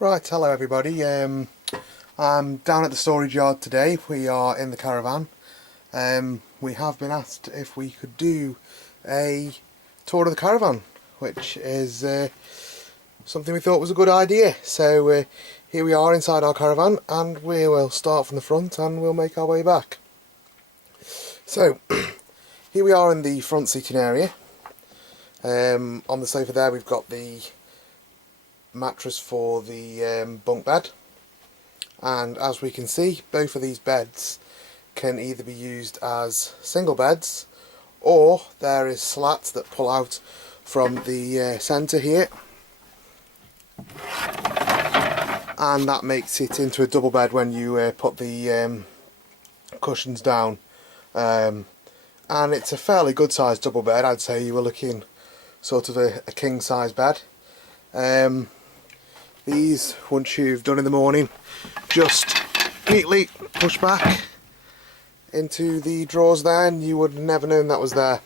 Right, hello everybody. I'm down at the storage yard today. We are in the caravan. We have been asked if we could do a tour of the caravan, which is something we thought was a good idea. So here we are inside our caravan, and we will start from the front and we'll make our way back. So here we are in the front seating area. On the sofa there we've got the mattress for the bunk bed, and as we can see, both of these beds can either be used as single beds, or there is slats that pull out from the centre here, and that makes it into a double bed when you put the cushions down. And it's a fairly good sized double bed. I'd say you were looking sort of a king size bed. These, once you've done in the morning, just neatly push back into the drawers there, and you would never known that was there.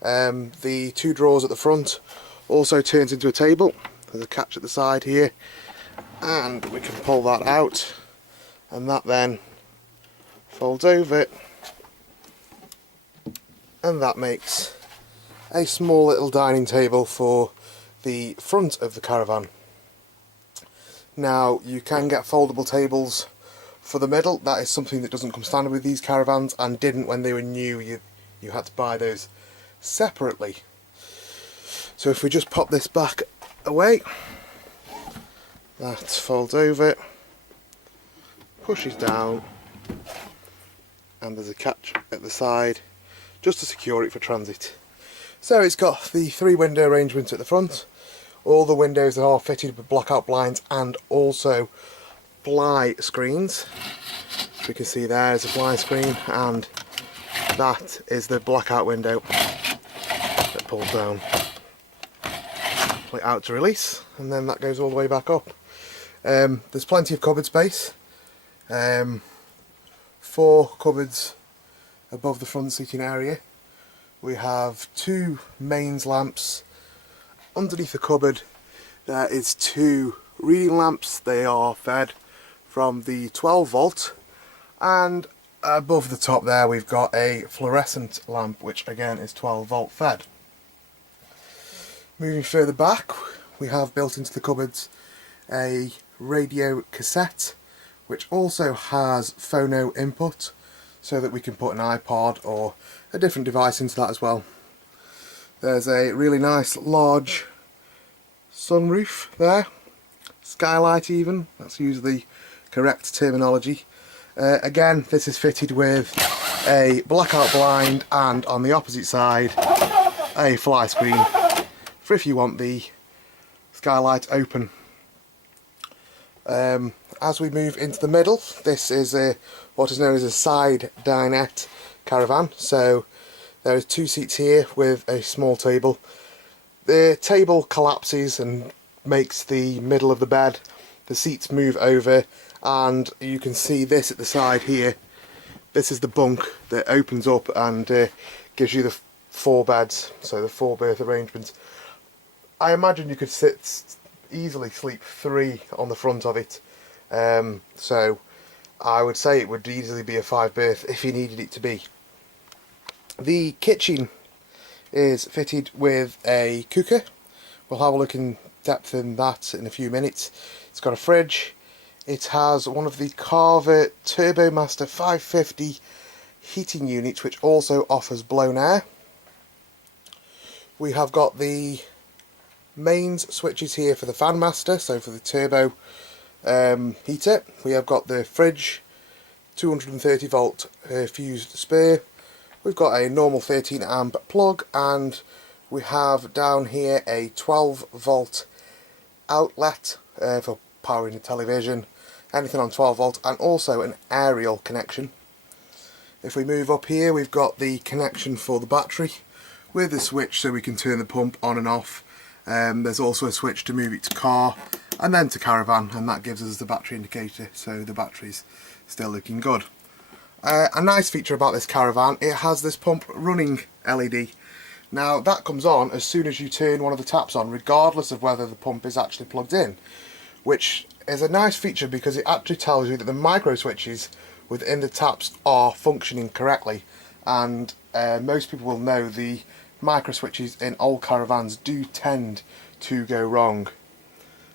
The two drawers at the front also turns into a table. There's a catch at the side here, and we can pull that out, and that then folds over, and that makes a small little dining table for the front of the caravan. Now, you can get foldable tables for the middle. That is something that doesn't come standard with these caravans, and didn't when they were new. You had to buy those separately. So if we just pop this back away, that folds over, pushes down, and there's a catch at the side just to secure it for transit. So it's got the 3 window arrangement at the front. All the windows are fitted with blackout blinds and also fly screens. As we can see, there's a fly screen, and that is the blackout window that pulls down. Pull it out to release, and then that goes all the way back up. There's plenty of cupboard space. 4 cupboards above the front seating area. We have 2 mains lamps. Underneath the cupboard there is 2 reading lamps. They are fed from the 12 volt, and above the top there we've got a fluorescent lamp, which again is 12 volt fed. Moving further back, we have built into the cupboards a radio cassette, which also has phono input, so that we can put an iPod or a different device into that as well. There's a really nice large sunroof there, skylight even, that's usually the correct terminology. Again, this is fitted with a blackout blind, and on the opposite side a fly screen for if you want the skylight open. As we move into the middle, this is what is known as a side dinette caravan. So there is 2 seats here with a small table. The table collapses and makes the middle of the bed. The seats move over, and you can see this at the side here. This is the bunk that opens up and gives you the 4 beds, so the 4 berth arrangement. I imagine you could easily sleep 3 on the front of it. So I would say it would easily be a 5 berth if you needed it to be. The kitchen is fitted with a cooker. We'll have a look in depth in that in a few minutes. It's got a fridge. It has one of the Carver Turbomaster 550 heating units, which also offers blown air. We have got the mains switches here for the fan master, so for the turbo heater. We have got the fridge, 230 volt fused spare. We've got a normal 13 amp plug, and we have down here a 12 volt outlet for powering the television, anything on 12 volt, and also an aerial connection. If we move up here, we've got the connection for the battery with a switch so we can turn the pump on and off. There's also a switch to move it to car and then to caravan, and that gives us the battery indicator, so the battery's still looking good. A nice feature about this caravan, it has this pump running LED. Now that comes on as soon as you turn one of the taps on, regardless of whether the pump is actually plugged in, which is a nice feature because it actually tells you that the micro switches within the taps are functioning correctly. And most people will know the micro switches in old caravans do tend to go wrong.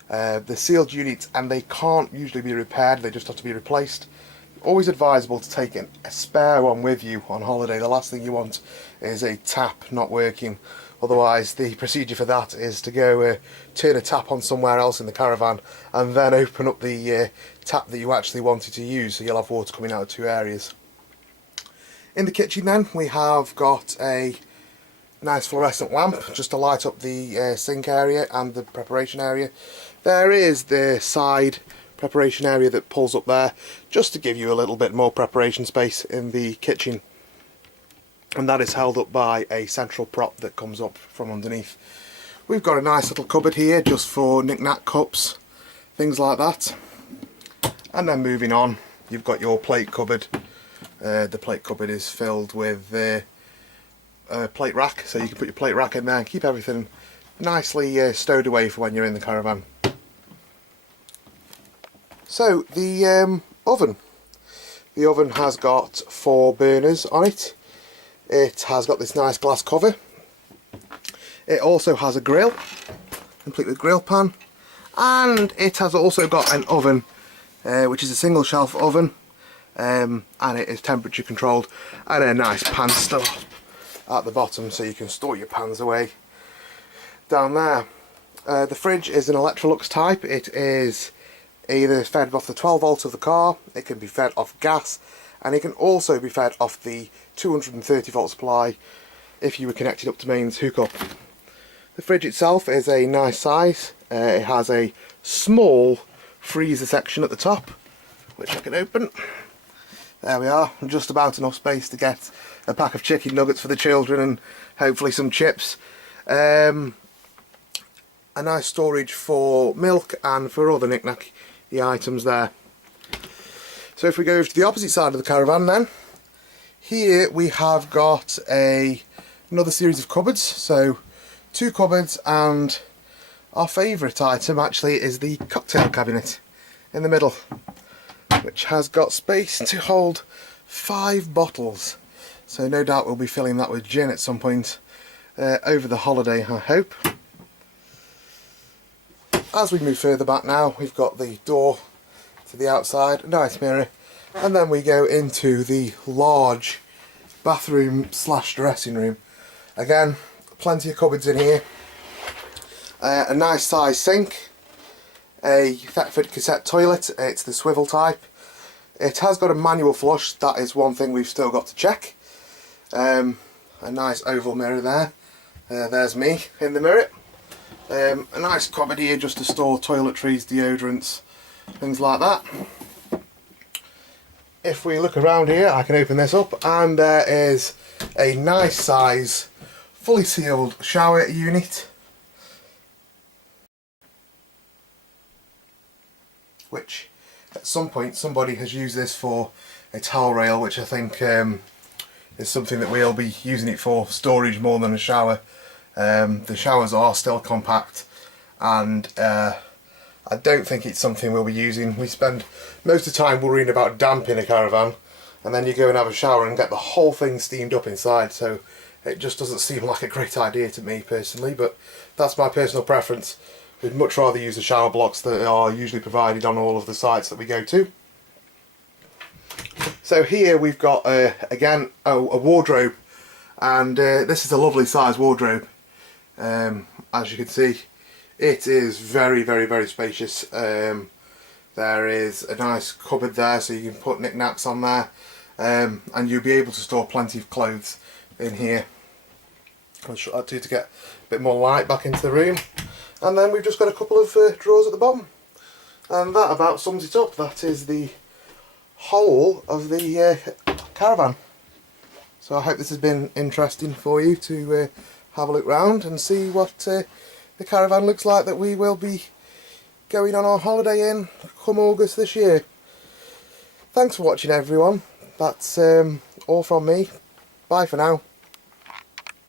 They're sealed units and they can't usually be repaired, they just have to be replaced. Always advisable to take a spare one with you on holiday. The last thing you want is a tap not working. Otherwise the procedure for that is to go turn a tap on somewhere else in the caravan and then open up the tap that you actually wanted to use, so you'll have water coming out of two areas. In the kitchen then we have got a nice fluorescent lamp just to light up the sink area and the preparation area. There is the side preparation area that pulls up there just to give you a little bit more preparation space in the kitchen, and that is held up by a central prop that comes up from underneath. We've got a nice little cupboard here just for knick-knack cups, things like that. And then moving on, you've got your plate cupboard. The plate cupboard is filled with a plate rack, so you can put your plate rack in there and keep everything nicely stowed away for when you're in the caravan. So the oven. The oven has got 4 burners on it. It has got this nice glass cover. It also has a grill, complete with grill pan, and it has also got an oven, which is a single shelf oven, and it is temperature controlled, and a nice pan store at the bottom so you can store your pans away down there. The fridge is an Electrolux type. It is either fed off the 12 volts of the car, it can be fed off gas, and it can also be fed off the 230 volt supply if you were connected up to mains hookup. The fridge itself is a nice size. It has a small freezer section at the top, which I can open. There we are, just about enough space to get a pack of chicken nuggets for the children and hopefully some chips. A nice storage for milk and for other knick-knack items there. So if we go to the opposite side of the caravan then, here we have got another series of cupboards. So 2 cupboards, and our favourite item actually is the cocktail cabinet in the middle, which has got space to hold 5 bottles. So no doubt we'll be filling that with gin at some point over the holiday, I hope. As we move further back now, we've got the door to the outside, a nice mirror, and then we go into the large bathroom slash dressing room. Again, plenty of cupboards in here, a nice size sink, a Thetford cassette toilet. It's the swivel type. It has got a manual flush, that is one thing we've still got to check. A nice oval mirror there. There's me in the mirror. A nice cupboard here just to store toiletries, deodorants, things like that. If we look around here, I can open this up, and there is a nice size fully sealed shower unit, which at some point somebody has used this for a towel rail, which I think is something that we'll be using it for storage more than a shower. The showers are still compact, and I don't think it's something we'll be using. We spend most of the time worrying about damp in a caravan, and then you go and have a shower and get the whole thing steamed up inside, so it just doesn't seem like a great idea to me personally, but that's my personal preference. We'd much rather use the shower blocks that are usually provided on all of the sites that we go to. So here we've got again a wardrobe, and this is a lovely size wardrobe. As you can see, it is very, very, very spacious. There is a nice cupboard there so you can put knick-knacks on there, and you'll be able to store plenty of clothes in here. I'll shut that too to get a bit more light back into the room. And then we've just got a couple of drawers at the bottom, and that about sums it up. That is the whole of the caravan. So I hope this has been interesting for you to have a look round and see what the caravan looks like that we will be going on our holiday in come August this year. Thanks for watching everyone. That's all from me. Bye for now.